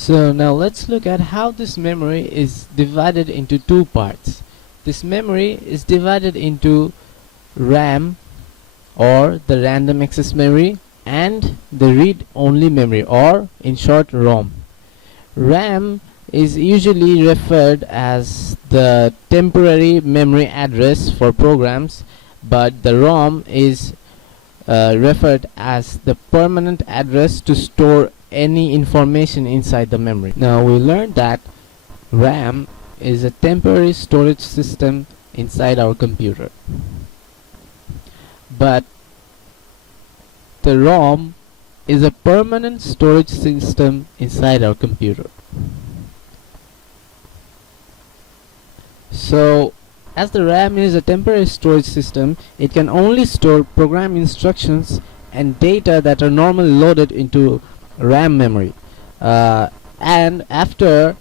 So now let's look at how this memory is divided into two parts. This memory is divided into RAM, or the random access memory, and the read-only memory, or in short ROM. RAM is usually referred as the temporary memory address for programs, but the ROM is referred as the permanent address to store any information inside the memory. Now we learned that RAM is a temporary storage system inside our computer, but the ROM is a permanent storage system inside our computer. So as the RAM is a temporary storage system, it can only store program instructions and data that are normally loaded into RAM memory, and after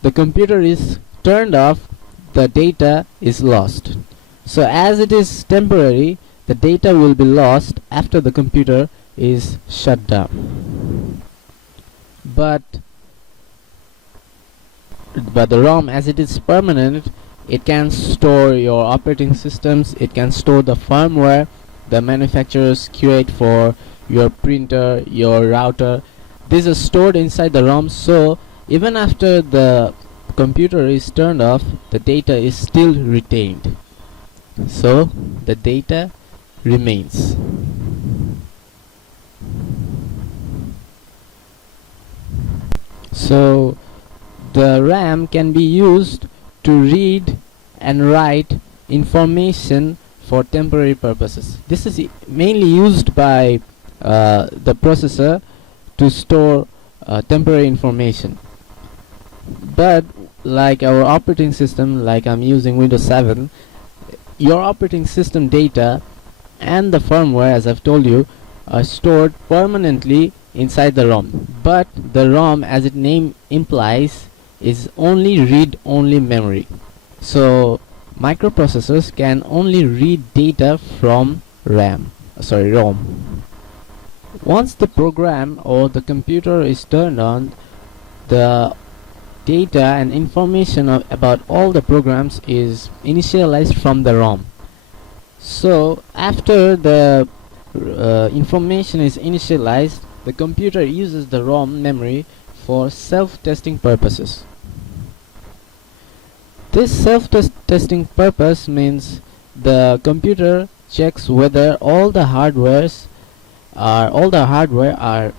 the computer is turned off, the data is lost. So as it is temporary, the data will be lost after the computer is shut down. But the ROM, as it is permanent, it can store your operating systems, it can store the firmware the manufacturers create for your printer, your router. These are stored inside the ROM, so even after the computer is turned off, the data is still retained. So the data remains. So the RAM can be used to read and write information for temporary purposes. This is mainly used by the processor to store temporary information. But like our operating system, like I'm using Windows 7, your operating system data and the firmware, as I've told you, are stored permanently inside the ROM. But the ROM, as its name implies, is only read-only memory. So microprocessors can only read data from ROM. Once the program or the computer is turned on, the data and information about all the programs is initialized from the ROM. So after the information is initialized, the computer uses the ROM memory for self-testing purposes. This self-testing purpose means the computer checks whether all the hardware are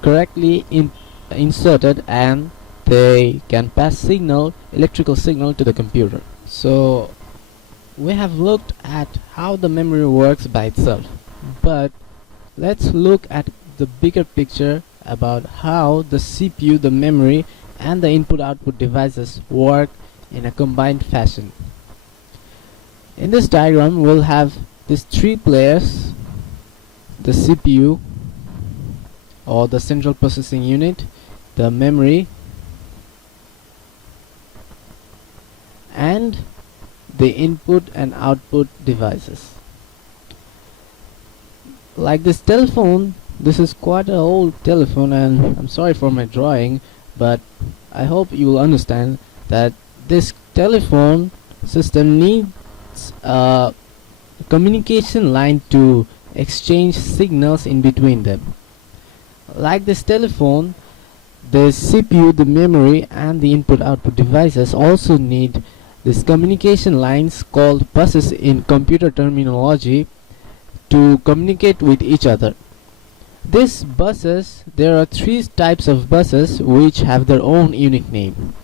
correctly inserted and they can pass electrical signal to the computer. So we have looked at how the memory works by itself, but let's look at the bigger picture about how the CPU, the memory, and the input-output devices work in a combined fashion. In this diagram we'll have these three players: the CPU, or the central processing unit, the memory, and the input and output devices. Like this telephone, this is quite an old telephone, and I'm sorry for my drawing, but I hope you will understand that this telephone system needs a communication line to exchange signals in between them. Like this telephone, the CPU, the memory, and the input-output devices also need these communication lines, called buses in computer terminology, to communicate with each other. These buses, there are three types of buses which have their own unique name.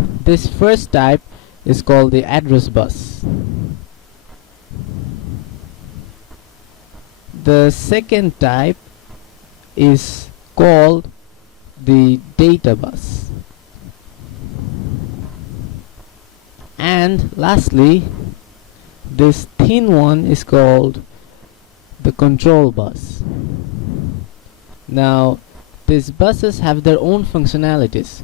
This first type is called the address bus. The second type is called the data bus. And lastly, this thin one is called the control bus. Now these buses have their own functionalities,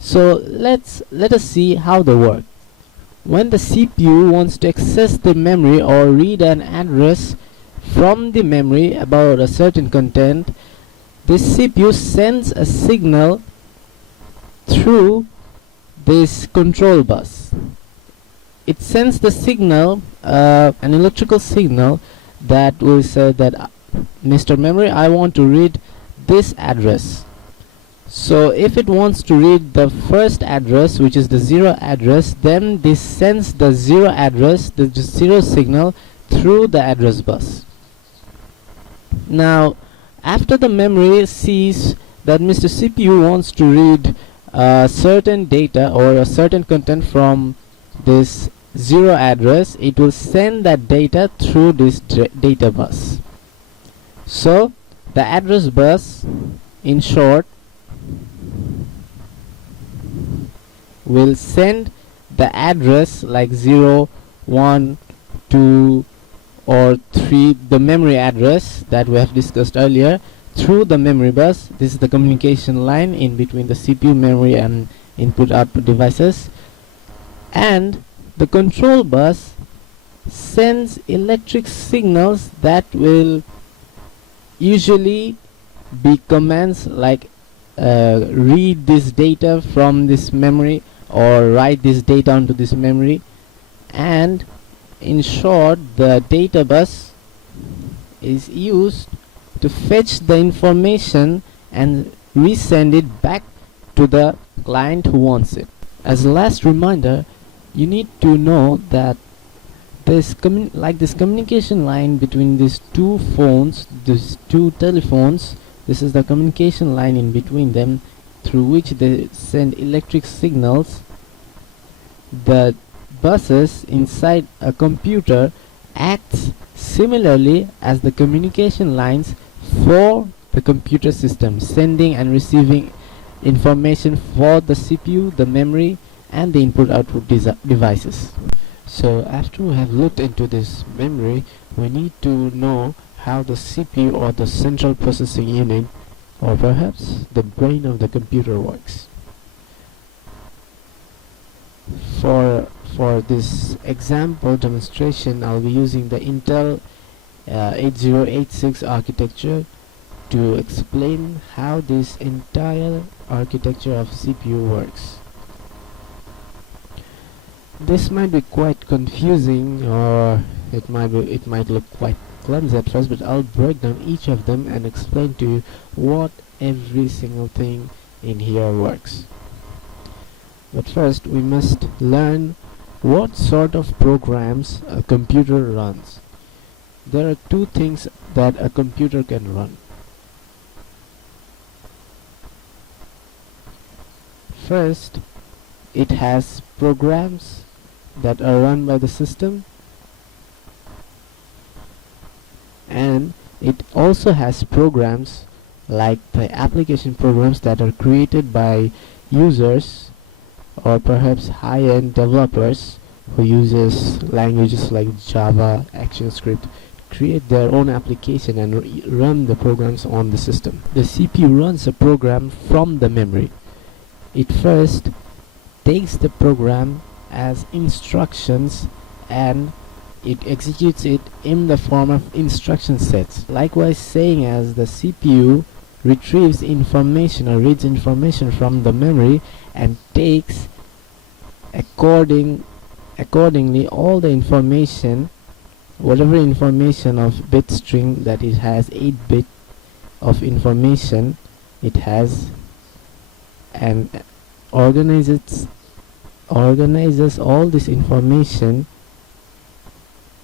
so let us see how they work. When the CPU wants to access the memory or read an address from the memory about a certain content, this CPU sends a signal through this control bus. It sends the signal, an electrical signal, that will say that Mr. Memory, I want to read this address. So if it wants to read the first address, which is the 0 address, then this sends the 0 address, the 0 signal, through the address bus. Now after the memory sees that Mr. CPU wants to read certain data or a certain content from this 0 address, it will send that data through this data bus. So the address bus, in short, will send the address like 0, 1, 2 or 3, the memory address that we have discussed earlier, through the memory bus. This is the communication line in between the CPU, memory and input-output devices. And the control bus sends electric signals that will usually be commands like read this data from this memory or write this data onto this memory. And in short, the data bus is used to fetch the information and resend it back to the client who wants it. As a last reminder, you need to know that this communication line between these two phones, these two telephones, this is the communication line in between them through which they send electric signals. The buses inside a computer acts similarly as the communication lines for the computer system, sending and receiving information for the CPU, the memory and the input-output devices. So after we have looked into this memory, we need to know how the CPU or the central processing unit, or perhaps the brain of the computer, works. For this example demonstration, I'll be using the Intel 8086 architecture to explain how this entire architecture of CPU works. This might be quite confusing, or it might look quite clumsy at first, but I'll break down each of them and explain to you what every single thing in here works. But first we must learn what sort of programs a computer runs. There are two things that a computer can run. First, it has programs that are run by the system, and it also has programs like the application programs that are created by users or perhaps high-end developers who uses languages like Java, ActionScript, create their own application and run the programs on the system. The CPU runs a program from the memory. It first takes the program as instructions and it executes it in the form of instruction sets. Likewise, saying as the CPU retrieves information or reads information from the memory and takes accordingly all the information, whatever information of bit string that it has, 8-bit of information it has, and organizes all this information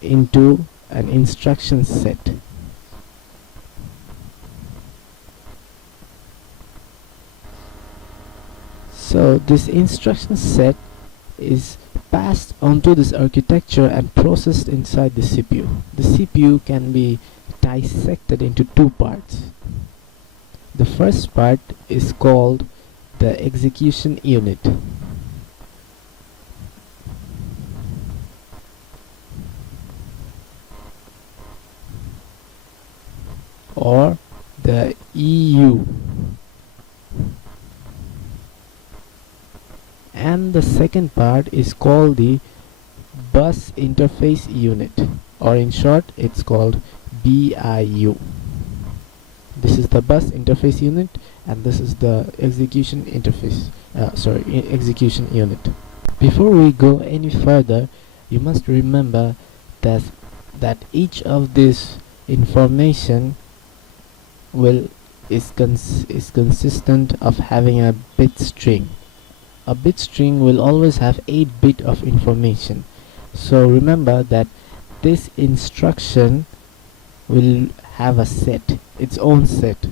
into an instruction set. So this instruction set is passed onto this architecture and processed inside the CPU. The CPU can be dissected into two parts. The first part is called the execution unit. Or the EU. And the second part is called the bus interface unit, or in short it's called BIU. This is the bus interface unit, and this is the execution interface execution unit. Before we go any further, you must remember that each of this information is consistent of having a bit string. A bit string will always have 8 bit of information. So remember that this instruction will have a set, its own set.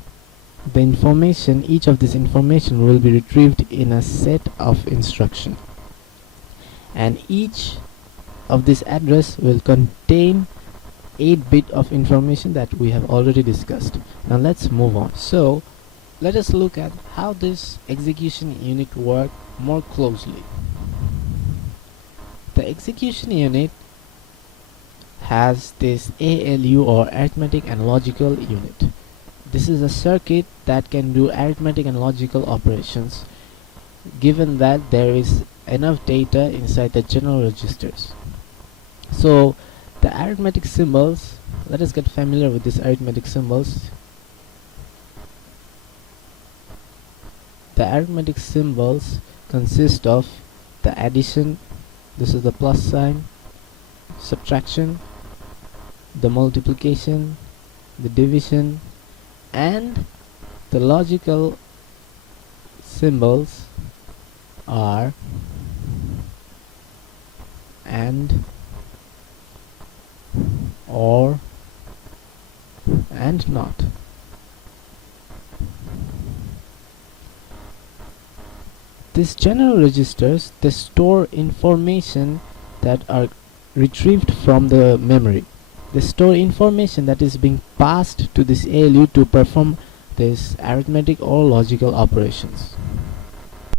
The information, each of this information will be retrieved in a set of instruction, and each of this address will contain 8 bit of information that we have already discussed. Now let's move on. So let us look at how this execution unit works more closely. The execution unit has this ALU, or arithmetic and logical unit. This is a circuit that can do arithmetic and logical operations given that there is enough data inside the general registers. So the arithmetic symbols, let us get familiar with these arithmetic symbols. The arithmetic symbols consist of the addition, this is the plus sign, subtraction, the multiplication, the division, and the logical symbols are and, or, and not. These general registers, they store information that are retrieved from the memory. They store information that is being passed to this ALU to perform this arithmetic or logical operations.